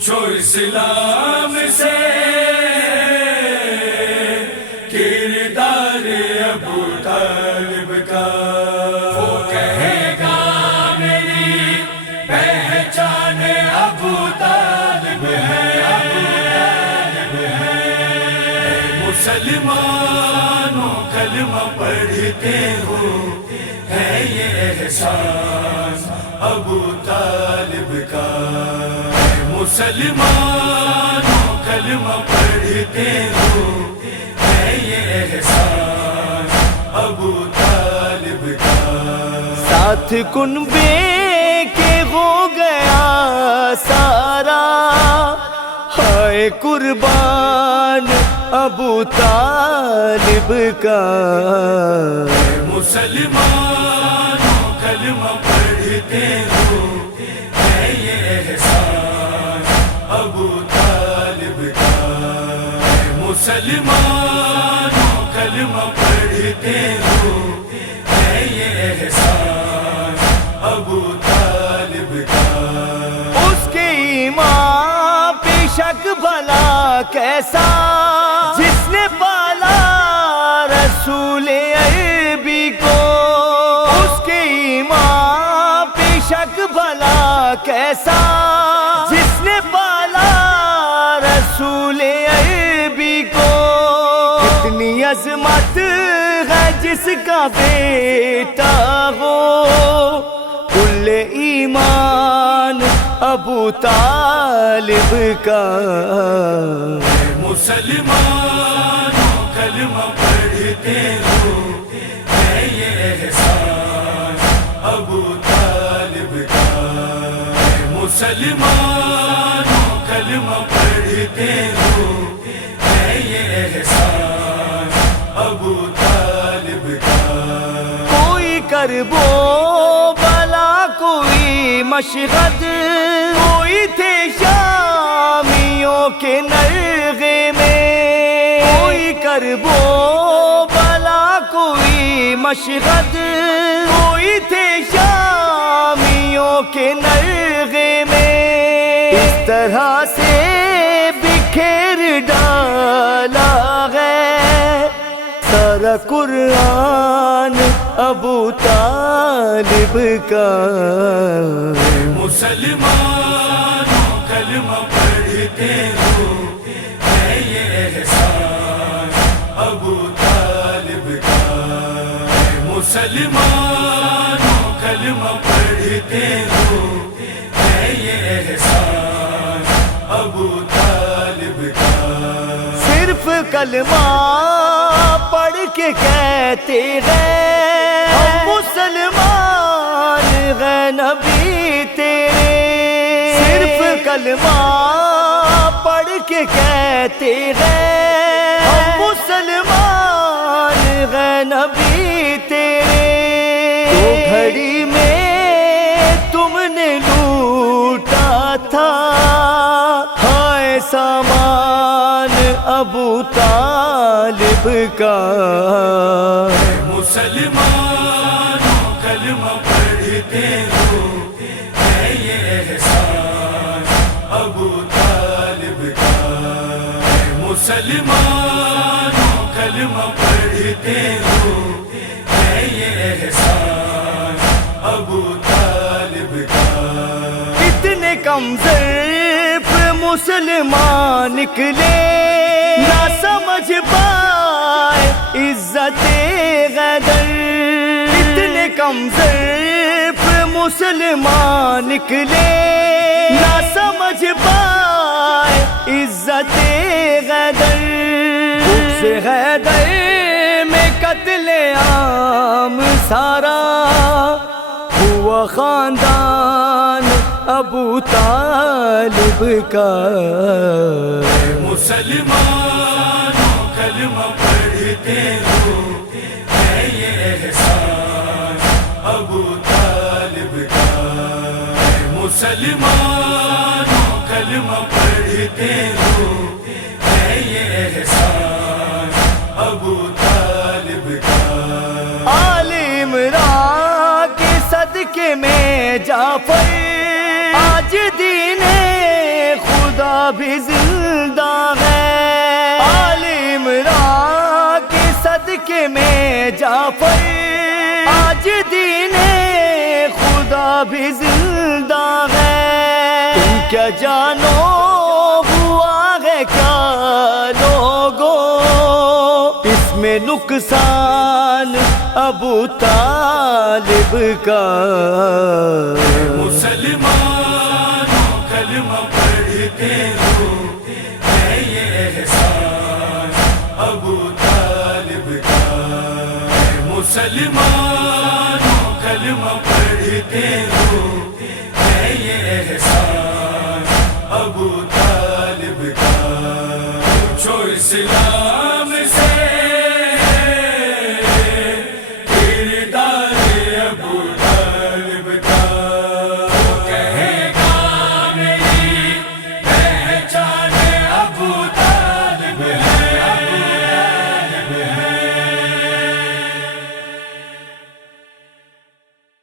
پوچھو اسلام سے کردار ابو طالب کا، وہ کہے گا میری پہچان ابو طالب ہے، ابو طالب ہے۔ مسلمانوں کلمہ پڑھتے ہو، ہے یہ احسان ابو طالب کا۔ مسلمانوں کلمہ پڑھتے ہو، ہے یہ احسان ابو طالب کا۔ ساتھ کنبے کے ہو گیا سارا، ہائے قربان ابو طالب کا۔ مسلمانوں کلمہ پڑھتے ہو، ہے یہ احسان ابو طالب کا۔ مسلمانوں کلمہ پڑھتے ہو، ہے یہ احسان ابو طالب کا۔ اس کے ایمان پہ شک بھلا کیسا، جس نے پالا رسول عربی کو۔ اس کے ایمان پہ شک بھلا کیسا، جس نے پالا رسول عربی کو۔ کتنی عظمت ہے جس کا بیٹا ہو، کل ایمان ابو طالب کا۔ مسلمانوں کلمہ پڑھتے ہو، ہے یہ احسان ابو طالب کا۔ مسلمانوں کلمہ پڑھتے ہو، ہے یہ احسان ابو طالب کا۔ کوئی کربو بلا کوئی مشہد، کوئی تھے شامیوں کے نرغے میں۔ کوئی کربو بلا کوئی مشہد، کوئی تھے شامیوں کے نرغے میں۔ اس طرح سے بکھیر ڈالا ہے سارا قرآن ابو طالب کا۔ مسلمانوں کلمہ پڑھتے ہو، ہے یہ احسان ابو طالب کا۔ مسلمانوں کلمہ پڑھتے ہو، ہے یہ احسان ابو طالب کا۔ صرف کلمہ پڑھ کے کہتے ہیں ہم مسلمان ہیں نبی تیرے۔ صرف کلمہ پڑھ کے کہتے ہیں ہم مسلمان ہیں نبی تیرے۔ تو گھڑی میں تم نے لوٹا تھا، ہائے سامان ابو طالب کا۔ مسلمانوں کلمہ پڑھتے ہو، ہے یہ احسان ابو طالب کا۔ مسلمانوں کلمہ پڑھتے ہو، ہے یہ احسان ابو طالب کا۔ اتنے کم ظرف مسلمان نکلے، نہ سمجھ پائے عزت غدر۔ اتنے کم ظرف مسلمان نکلے، نہ سمجھ پائے عزت غدر۔ بغض حیدر میں قتل عام سارا ہوا خاندان ابو طالب کا۔ مسلمانوں کلمہ پڑھتے ہو، ہے یہ احسان ابو طالب کا۔ مسلمانوں کلمہ پڑھتے ہو، ہے یہ احسان ابو طالب کا۔ آل عمران کے صدقے میں جعفر آج دین بھی زندہ ہے، آل عمران کے صدقے میں جعفر آج دین خدا بھی زندہ ہے۔ تم کیا جانو ہوا ہے کیا لوگوں، اس میں نقصان ابو طالب کا